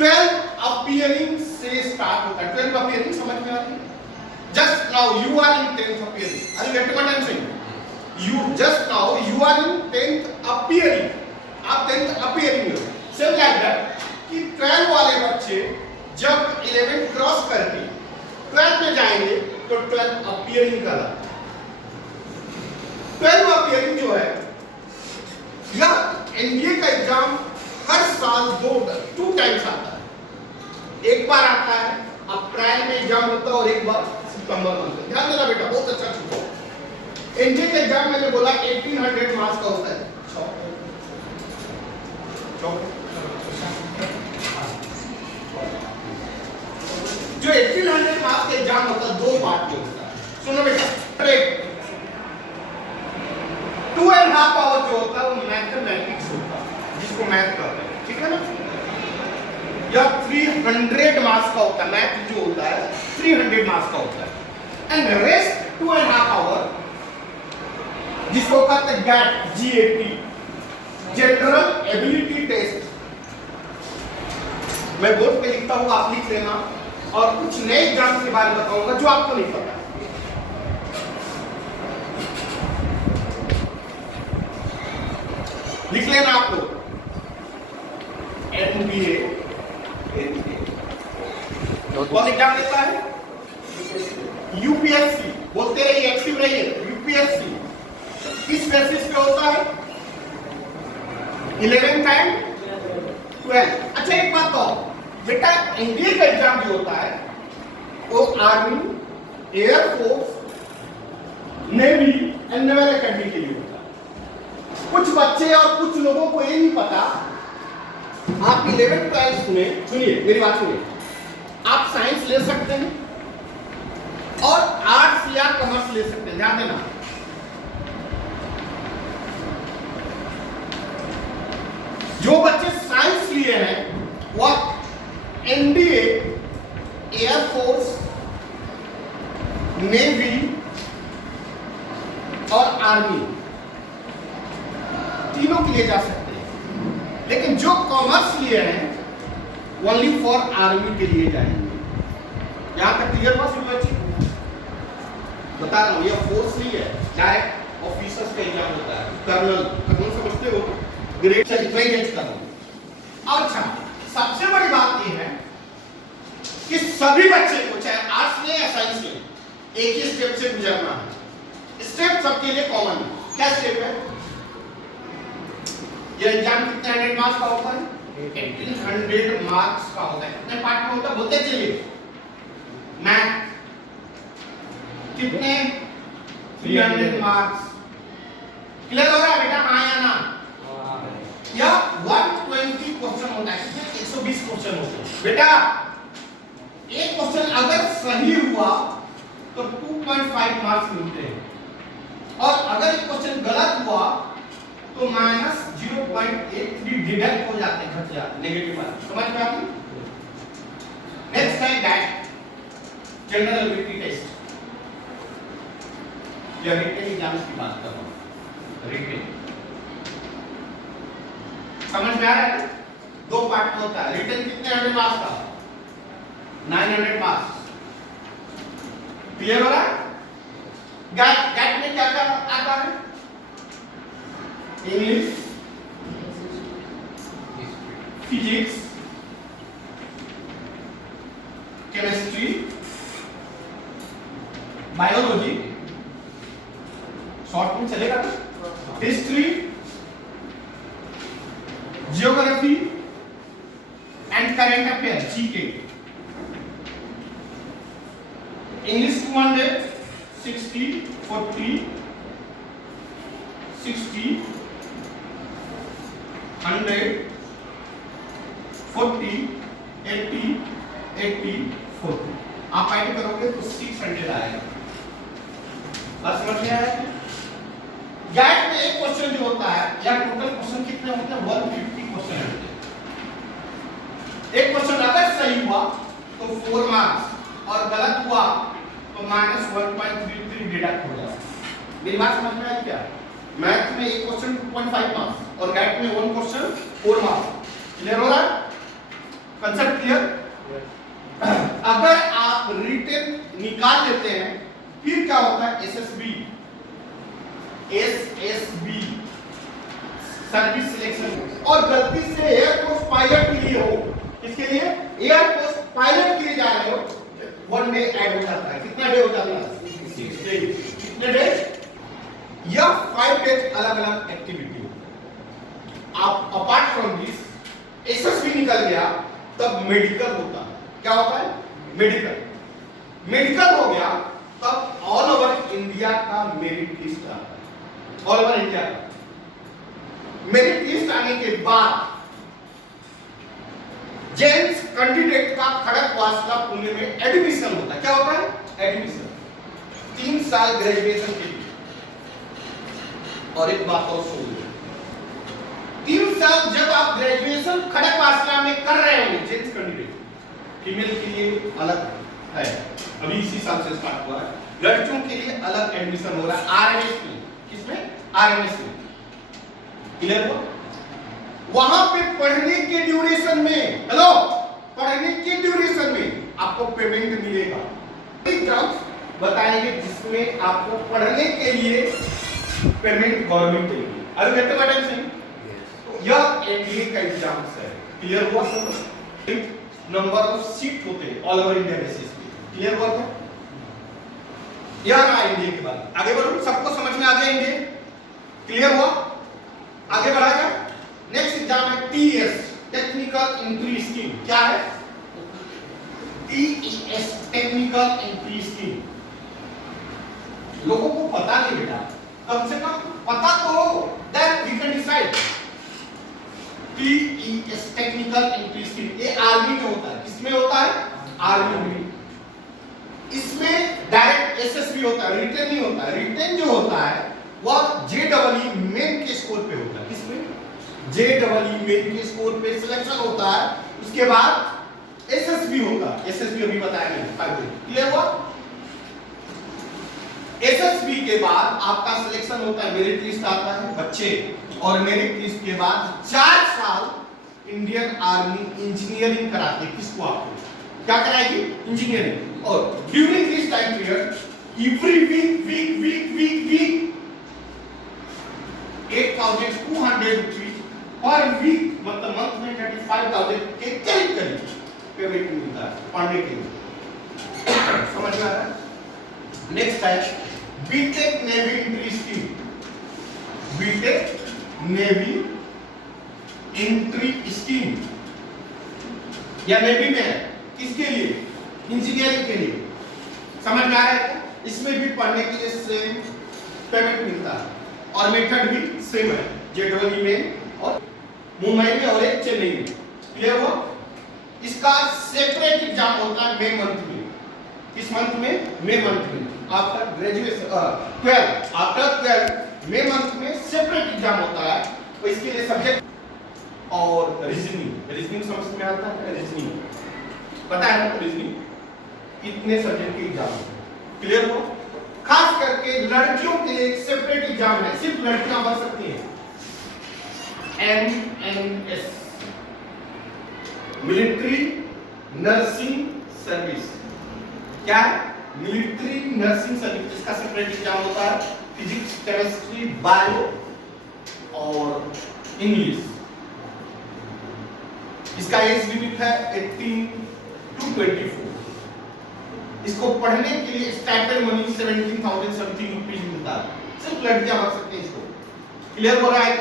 12 appearing से start होता है। 12 अपीयरिंग समझ में आ रही है? Just now you are in 10th appearing. Are you getting what I am saying? You just now you are in 10th appearing, आप 10th appearing में हो। Same like that कि 12 वाले बच्चे जब 11 क्रॉस करके 12 में जाएंगे तो 12 appearing का था। 12 appearing जो है यह एनडीए का एग्जाम हर साल टू टाइम्स आता है। एक बार आता है अप्रैल में एग्जाम होता है और एक बार सितंबर में। ध्यान देना बेटा, बहुत अच्छा चुका। एनडीए का एग्जाम मैंने बोला 1800 मार्क्स का होता है। जो 1800 मार्क्स का एग्जाम होता है दो पार्ट में होता है। सुनो बेटा, 2.5 आवर जो होता है वो मैथमेटिक्स होता है, जिसको मैथ कहते हैं, ठीक है ना। यह 300 मार्क्स का होता है। मैथ जो होता है 300 मार्क्स का होता है। एंड रेस्ट 2.5 आवर जिसको कहते हैं GAT, GAT, general ability test. मैं बोर्ड पे लिखता हूँ, आप लिख लेना, और कुछ नए एग्जाम के बारे में बताऊंगा जो आपको नहीं पता। लिख लेना आप लोग, एनडीए कौन एग्जाम देता है? यूपीएससी। बोलते रहिए, एक्टिव रहिए। यूपीएससी किस बेसिस पे होता है? 11th and 12th। अच्छा एक बात तो बेटा, एनडीए का एग्जाम जो होता है वो army, air force, navy and naval academy के लिए होता है। कुछ बच्चे और कुछ लोगों को ये नहीं पता। आप 11th 12th में, सुनिए मेरी बात सुनिए, आप साइंस ले सकते हैं और आर्ट्स या कॉमर्स ले सकते हैं। ध्यान देना, जो बच्चे साइंस लिए हैं वह एनडीए, एयरफोर्स, नेवी और आर्मी तीनों के लिए जा सकते हैं। लेकिन जो कॉमर्स लिए हैं ओनली फॉर आर्मी के लिए जाएंगे। यहां तक क्लियर हुआ सभी बच्चे? बता रहा हूं, यह फोर्स नहीं है, डायरेक्ट ऑफिसर्स का एग्जाम होता है। कर्नल समझते हो? ग्रेड से इतना करो। अच्छा, सबसे बड़ी बात यह है कि सभी बच्चे को, चाहे आर्ट्स ले या साइंस ले, एक ही स्टेप से गुजरना है। स्टेप सबके लिए कॉमन है। क्या स्टेप है? यह एग्जाम कितने 100 मार्क्स का होता है? 1800 मार्क्स का होता है। कितने पार्ट में होता है बोलते चलिए? मैथ कितने? 300 मार्क्स। क्लियर हो रहा है बेटा? हाँ या ना? या 120 क्वेश्चन होता है। 120 क्वेश्चन होते हैं बेटा। एक क्वेश्चन अगर सही हुआ तो 2.5 मार्क्स मिलते हैं, और अगर एक क्वेश्चन गलत हुआ तो -0.83 डिडक्ट हो जाते हैं, घट जाते, नेगेटिव मार्क्स। समझ में आ गई? नेक्स्ट है गैट, जनरल एबिलिटी टेस्ट। या रिटन एग्जाम की बात कर रहा हूं। रिटन समझ में आ रहा है? दो पार्ट में होता है। रिटन कितने 100 मार्क्स का? 900 मार्क्स। क्लियर हो रहा है? गैट में क्या क्या आता है? English, physics, chemistry, biology, short में चलेगा ना, history, geography and current affair, GK. English 200, 60, 40, 60, 100, 40, 80, 80, 40। आप ऐड करोगे तो 600 आएगा। बस समझ में आया? गैट में एक क्वेश्चन जो होता है, या टोटल क्वेश्चन कितने होते हैं? 150 क्वेश्चन होते हैं। एक क्वेश्चन अगर सही हुआ तो 4 मार्क्स, और गलत हुआ तो -1.33 डिडक्ट हो जाएगा। मेरी बात समझ में आई क्या? मैथ में एक क्वेश्चन 2.5 मार्क्स और गैट में 1 क्वेश्चन 4 मार्क्स। क्लियर हो रहा है? Concept clear? अगर आप रिटन निकाल लेते हैं फिर क्या होता है, एसएसबी सर्विस सिलेक्शन, और गलती से एयरफोर्स पायलट के लिए हो, इसके लिए एयरफोर्स पायलट के लिए जा रहे हो, 1 डे ऐड हो जाता है। कितना डे हो जाता है? 6 डे। कितने डे? या 5 डे अलग अलग एक्टिविटी। आप अपार्ट फ्रॉम दिस एसएसबी निकल गया तब मेडिकल होता है। क्या होता है? मेडिकल हो गया तब ऑल ओवर इंडिया का मेरिट लिस्ट आता है। ऑल ओवर इंडिया का मेरिट लिस्ट आने के बाद जेम्स कैंडिडेट का खड़गवासला पुणे में एडमिशन होता है। क्या होता है? एडमिशन 3 साल ग्रेजुएशन के लिए। और एक बात और सुन लो, 3 साल जब आप ग्रेजुएशन खड़गवासला में कर रहे होंगे, जेम्स कैंडिडेट फीमेल के लिए अलग है, अभी इसी साल से स्टार्ट हुआ है, लड़कियों के लिए अलग एडमिशन हो रहा है आरएमएस में। किसमें? आरएमएस में। क्लियर हुआ? वहां पे पढ़ने के ड्यूरेशन में, हेलो, पढ़ने के ड्यूरेशन में आपको पेमेंट मिलेगा। टर्म्स बताएंगे जिसमें आपको पढ़ने के लिए पेमेंट गवर्नमेंट देगी। अरे कहते मैडम सिंह, यह एनडीए का एग्जाम है। क्लियर हुआ सब? नंबर ऑफ सीट होते हैं ऑल ओवर इंडिया बेसिस पे। क्लियर हुआ क्या? यह रहा एनडीए के बाद। आगे बढ़ो, सबको समझ में आ गया एनडीए? क्लियर हुआ? आगे बढ़ा जाए। नेक्स्ट एग्जाम है टीएस, टेक्निकल एंट्री स्कीम। क्या है? TES, technical entry scheme. लोगों को पता नहीं बेटा, कम से कम पता तो that we can decide. TES, technical entry scheme, ये आर्मी में होता है। किसमें होता है? आर्मी में। इसमें डायरेक्ट एसएसबी होता है, रिटन नहीं होता है। रिटन जो होता है वह जेडब्ल्यू मेन के स्कोर पे होता है। किसमें? जेडब्ल्यू मेन के स्कोर पे सिलेक्शन होता है, उसके बाद एसएसबी होता है। एसएसबी अभी बताया नहीं। क्लियर हुआ? एसएसबी के बाद आपका सिलेक्शन होता है, मेरिट लिस्ट आता है बच्चे, और मेरिट लिस्ट के बाद 4 साल इंडियन आर्मी इंजीनियरिंग कराती है। किसको? आपको क्या कराएगी? इंजीनियरिंग। और during this time period every week 8,200 rupees पर वीक, मतलब मंथ में 35,000 के करीब पेमेंट मिलता है पढ़ने के लिए। समझ में आ रहा है? नेक्स्ट है BTech navy entry scheme. BTech navy entry scheme या नेवी में है। किसके लिए? इंजीनियरिंग के लिए। समझ में आ रहा है? इसमें भी पढ़ने के लिए सेम पेमेंट मिलता है और मेथड भी सेम है, जेडब्ल्यू में और मुंबई में और एक चेन्नई में। क्लियर हुआ? इसका सेपरेट एग्जाम होता है मई मंथ में। किस मंथ में? मई मंथ में। आफ्टर ग्रेजुएशन 12, आफ्टर 12 मई मंथ में सेपरेट एग्जाम होता है। तो इसके लिए सब्जेक्ट और रीजनिंग समझ में आता है? रीजनिंग पता है ना? रीजनिंग इतने सब्जेक्ट के एग्जाम होते हैं। क्लियर हुआ? खास करके लड़कियों के लिए एक सेपरेट एग्जाम है, सिर्फ लड़कियां भर सकती हैं। MNS, military nursing service. क्या है? Military nursing service. इसका सेपरेट एग्जाम होता है, फिजिक्स, केमिस्ट्री, बायो और इंग्लिश। इसका एज लिमिट है 18 to 24। इसको पढ़ने के लिए स्टाइपेंड मनी 17,000 समथिंग रुपीज मिलता है। सिर्फ लड़कियां भर सकती हैं इसको। क्लियर हो रहा है?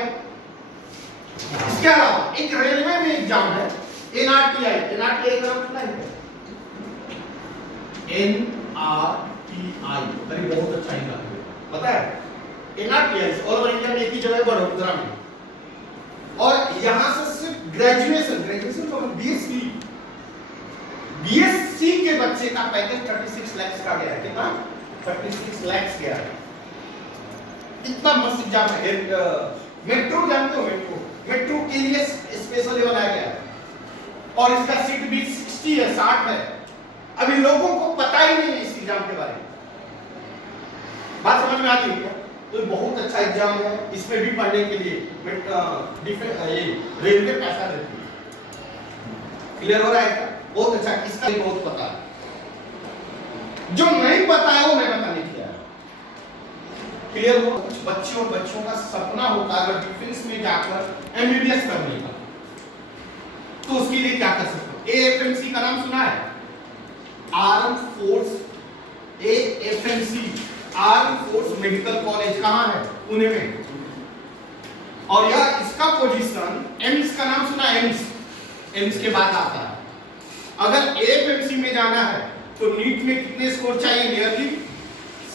इसके अलावा एक रेलवे में एग्जाम है, एनआरटीआई। एनआरटीआई का नाम सुना है? एनआरटीआई, अरे बहुत अच्छा एग्जाम है, पता है? एनआरटीआई ऑल ओवर इंडिया में एक ही जगह बड़ोदरा में, और यहां से सिर्फ ग्रेजुएशन तो बीएससी के बच्चे का पैकेज 36 लाख का गया है। कितना? 36 लाख गया है। इतना मस्त एग्जाम है। मेट्रो जानते हो? मेट्रो के लिए स्पेशली बनाया गया है और इसका सीट भी 60 है, 60 है। अभी लोगों को पता ही नहीं है इस एग्जाम के बारे में। बात समझ में आती है क्या? तो बहुत अच्छा एग्जाम है। इसमें भी पढ़ने के लिए रेलवे पैसा देती है। क्लियर हो रहा है क्या? बहुत अच्छा, इसका बहुत पता है, जो नहीं पता है वो मैं बताने की आया। क्लियर हो? कुछ बच्चे और बच्चों का सपना होता है अगर डिफेंस में जाकर एमबीबीएस करने का, तो उसके लिए क्या कर सकते हो? एएफएमसी का नाम सुना है? Arm force, AFMC arm force medical college कहां है? पुणे में। और यह इसका पोजीशन, एम्स का नाम सुना है? एम्स के बाद आता है। अगर एएफएमसी में जाना है तो नीट में कितने स्कोर चाहिए? नियरली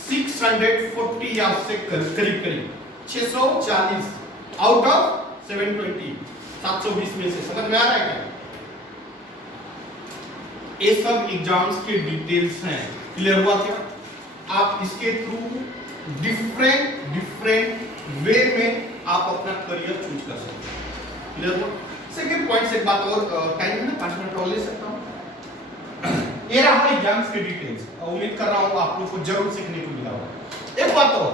640 या उससे करीब 640 आउट ऑफ 720, 720 में से। समझ में आ रहा है क्या? ये सब एग्जाम्स के डिटेल्स हैं। क्लियर हुआ क्या? आप इसके थ्रू डिफरेंट वे में आप अपना करियर चूज कर सकते हैं। क्लियर हुआ? सेकंड पॉइंट से एक बात और, टाइम है ना, 5 मिनट और ले सकता हूं। ये रहा एग्जाम्स के डिटेल्स। उम्मीद कर रहा हूं आप लोग को जरूर सीखने को मिला होगा। एक बात और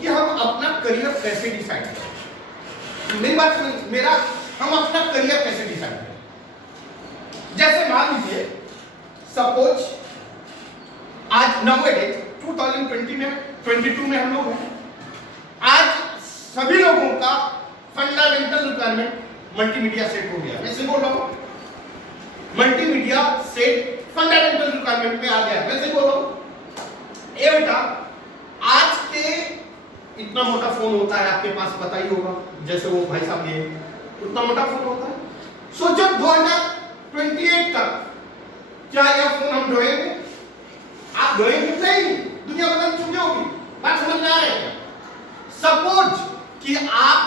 कि हम अपना करियर कैसे डिसाइड करें। मेरी बात सुनिए, मेरा हम अपना करियर कैसे डिसाइड करें? जैसे मान लीजिए सपोज आज नवेडेज 2020 में 22 में हम लोग हैं। आज सभी लोगों का फंडामेंटल रिक्वायरमेंट मल्टीमीडिया सेट हो गया। मैं से बोल रहा हूं मल्टीमीडिया सेट फंडामेंटल रिक्वायरमेंट में आ गया। मैं से बोल रहा हूं ए बेटा, आज के इतना मोटा फोन होता है आपके पास, पता ही होगा, जैसे वो भाई साहब ये इतना मोटा फोन होता है। सोचो 2028 तक क्या यह फोन हम ढोएंगे? आप ढोएंगे नहीं, दुनिया बदल चुकी होगी। बात समझ में आ रही है? सपोज कि आप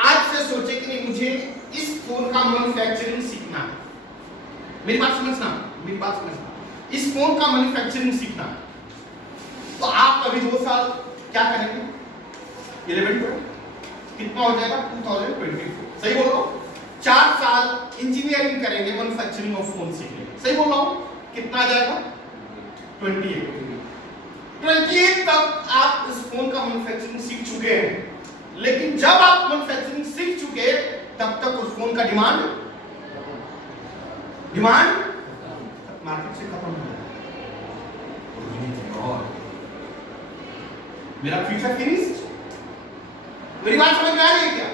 आज से सोचे कि नहीं मुझे इस फोन का मैन्युफैक्चरिंग सीखना है। मेरी बात समझना, इस फोन का मैन्युफैक्चरिंग सीखना है, तो आप अभी 2 साल क्या करेंगे? 11 कितना हो जाएगा? 2024। सही बोल रहा हूं? 4 साल इंजीनियरिंग करेंगे, मैन्युफैक्चरिंग ऑफ फोन सीखेंगे। सही बोल रहा हूं? कितना आ जाएगा? 28 तक आप इस फोन का मैन्युफैक्चरिंग सीख चुके हैं। लेकिन जब आप मैन्युफैक्चरिंग सीख चुके तब तक उस फोन का डिमांड मार्केट से खत्म हो गया। मेरा फ्यूचर फिनिश्ड। मेरी बात समझ में आ रही है क्या?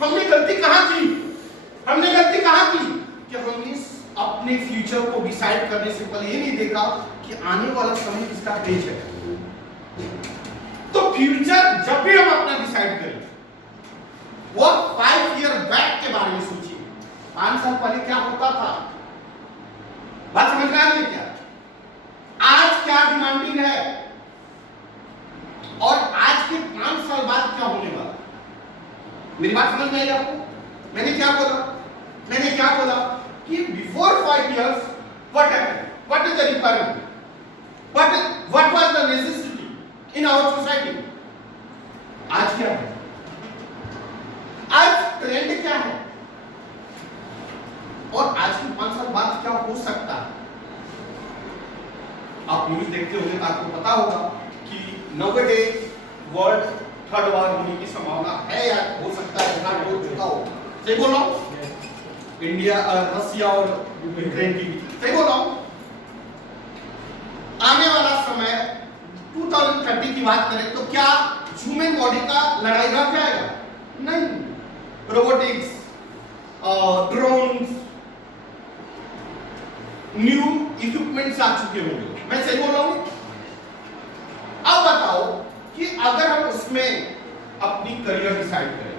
हमने गलती कहां की कि हमने अपने फ्यूचर को डिसाइड करने से पहले ये नहीं देखा कि आने वाला समय किसका पेज है। तो फ्यूचर जब भी हम अपना डिसाइड करें, वो 5 ईयर बैक के बारे में सोचिए। 5 साल पहले क्या होता था? बात समझ में आ रही है क्या? आज क्या डिमांडिंग है और आज के 5 साल बाद क्या होने वाला? मेरी बात समझ में आई आपको? मैंने क्या बोला कि before 5 years what happened? What is the requirement? What was the necessity in our society? आज क्या है? आज ट्रेंड क्या है? और आज के 5 साल बाद क्या हो सकता है? आप न्यूज देखते होंगे तो आपको पता होगा कि नौवेडे वर्ल्ड 3rd वॉर होने की संभावना है या हो सकता है, स्टार्ट हो चुका हो। सही बोल रहा हूं? इंडिया, रसिया और यूक्रेन की। सही बोल रहा हूं? आने वाला समय 2030 की बात करें तो क्या ह्यूमन बॉडी का लड़ाई रह जाएगा? नहीं। रोबोटिक्स, ड्रोन्स, न्यू इक्विपमेंट्स आ चुके होंगे। मैं सही बोल रहा हूं? अब बताओ कि अगर हम उसमें अपनी करियर डिसाइड करें,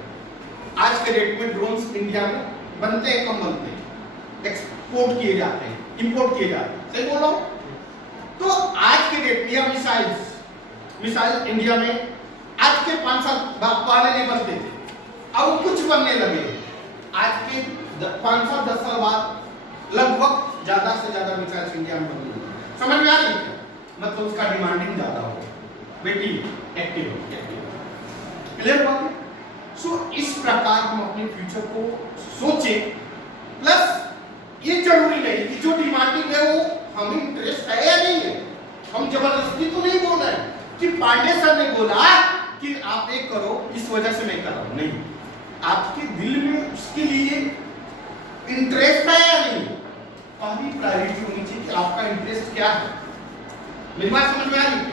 आज के डेट में ड्रोन्स इंडिया में बनते हैं, कम बनते हैं, एक्सपोर्ट किए जाते हैं, इंपोर्ट किए जाते हैं। सही बोल रहा हूं? तो आज के डेट में मिसाइल इंडिया में आज के 5 साल पहले नहीं बनते थे, अब कुछ बनने लगे। आज के 5 साल 10 साल बाद लगभग ज्यादा से ज्यादा मिसाइल इंडिया में बन रही है। समझ में आ रही है? मतलब उसका डिमांडिंग ज्यादा हो, बेटी एक्टिव। क्लियर हुआ? सो इस प्रकार हम अपने फ्यूचर को सोचें। प्लस ये जरूरी नहीं कि जो डिमांडिंग है वो हमें इंटरेस्ट है या नहीं है। हम जबरदस्ती तो नहीं बोल रहे हैं कि पांडे सर ने बोला कि आप एक करो इस वजह से मैं कर रहा हूं। नहीं, आपके दिल में उसके लिए इंटरेस्ट है या नहीं? आपका इंटरेस्ट क्या है? मेरी बात समझ में आ रही है?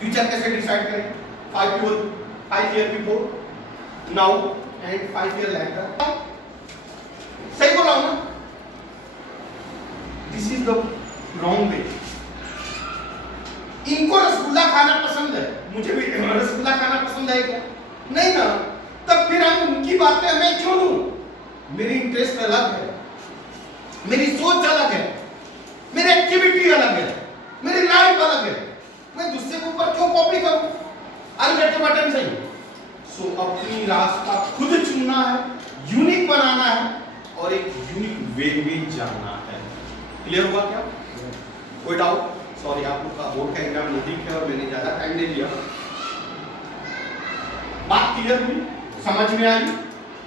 फ्यूचर कैसे डिसाइड करें? 5 year before, now and 5 year later. सही बोला हूं ना? This is the wrong way. इनको रसगुल्ला खाना पसंद है, मुझे भी रसगुल्ला खाना पसंद है क्या? नहीं ना, तब फिर हम उनकी बातें मैं क्यों लूं? मेरी इंटरेस्ट अलग है, मेरी सोच अलग है, मेरी एक्टिविटी अलग है, मेरी लाइफ अलग है। मैं दूसरे के ऊपर क्यों कॉपी करूं? अनगेट बटन सही। सो अपनी रास्ता खुद चुनना है, यूनिक बनाना है और एक यूनिक वे में जाना है। क्लियर हुआ क्या? कोई डाउट? सॉरी, आप लोग का बोर्ड का एग्जाम नजदीक है और मैंने ज्यादा टाइम ले लिया। बात क्लियर हुई? समझ में आई?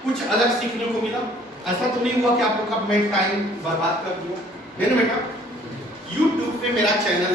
कुछ अलग सीखने को मिला? ऐसा तो नहीं हुआ कि आप लोग का मैं टाइम बर्बाद कर दिया? नहीं ना बेटा, YouTube पे मेरा चैनल